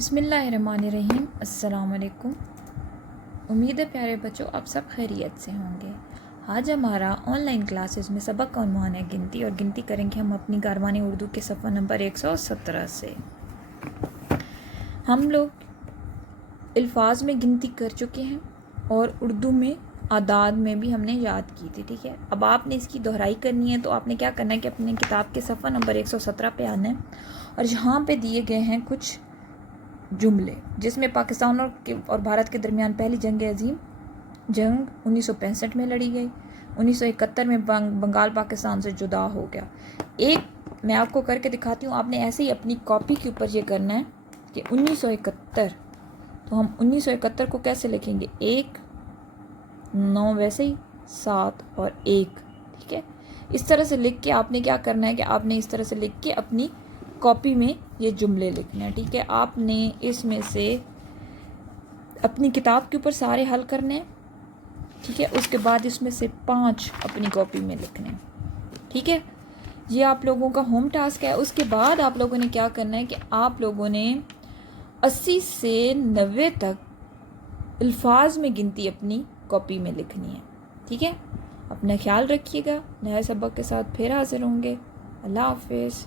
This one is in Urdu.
بسم اللہ الرحمن الرحیم۔ السلام علیکم۔ امید ہے پیارے بچوں آپ سب خیریت سے ہوں گے۔ آج ہمارا آن لائن کلاسز میں سبق کا عنوان ہے گنتی، اور گنتی کریں گے ہم اپنی گارمان اردو کے صفحہ نمبر 117 سے۔ ہم لوگ الفاظ میں گنتی کر چکے ہیں اور اردو میں اعداد میں بھی ہم نے یاد کی تھی، ٹھیک ہے۔ اب آپ نے اس کی دہرائی کرنی ہے تو آپ نے کیا کرنا ہے کہ اپنے کتاب کے صفحہ نمبر 117 پہ آنا ہے، اور یہاں پہ دیے گئے ہیں کچھ جملے جس میں پاکستان اور بھارت کے درمیان پہلی جنگ عظیم جنگ 1965 میں لڑی گئی، 1971 میں بنگال پاکستان سے جدا ہو گیا۔ ایک میں آپ کو کر کے دکھاتی ہوں، آپ نے ایسے ہی اپنی کاپی کے اوپر یہ کرنا ہے کہ 1971، تو ہم 1971 کو کیسے لکھیں گے؟ 1 9 ویسے ہی 7 اور 1، ٹھیک ہے۔ اس طرح سے لکھ کے آپ نے کیا کرنا ہے کہ آپ نے اس طرح سے لکھ کے اپنی کاپی میں یہ جملے لکھنے ہیں، ٹھیک ہے۔ آپ نے اس میں سے اپنی کتاب کے اوپر سارے حل کرنے ہیں، ٹھیک ہے۔ اس کے بعد اس میں سے 5 اپنی کاپی میں لکھنے ہیں، ٹھیک ہے۔ یہ آپ لوگوں کا ہوم ٹاسک ہے۔ اس کے بعد آپ لوگوں نے کیا کرنا ہے کہ آپ لوگوں نے 80 سے 90 تک الفاظ میں گنتی اپنی کاپی میں لکھنی ہے، ٹھیک ہے۔ اپنا خیال رکھیے گا، نئے سبق کے ساتھ پھر حاضر ہوں گے۔ اللہ حافظ۔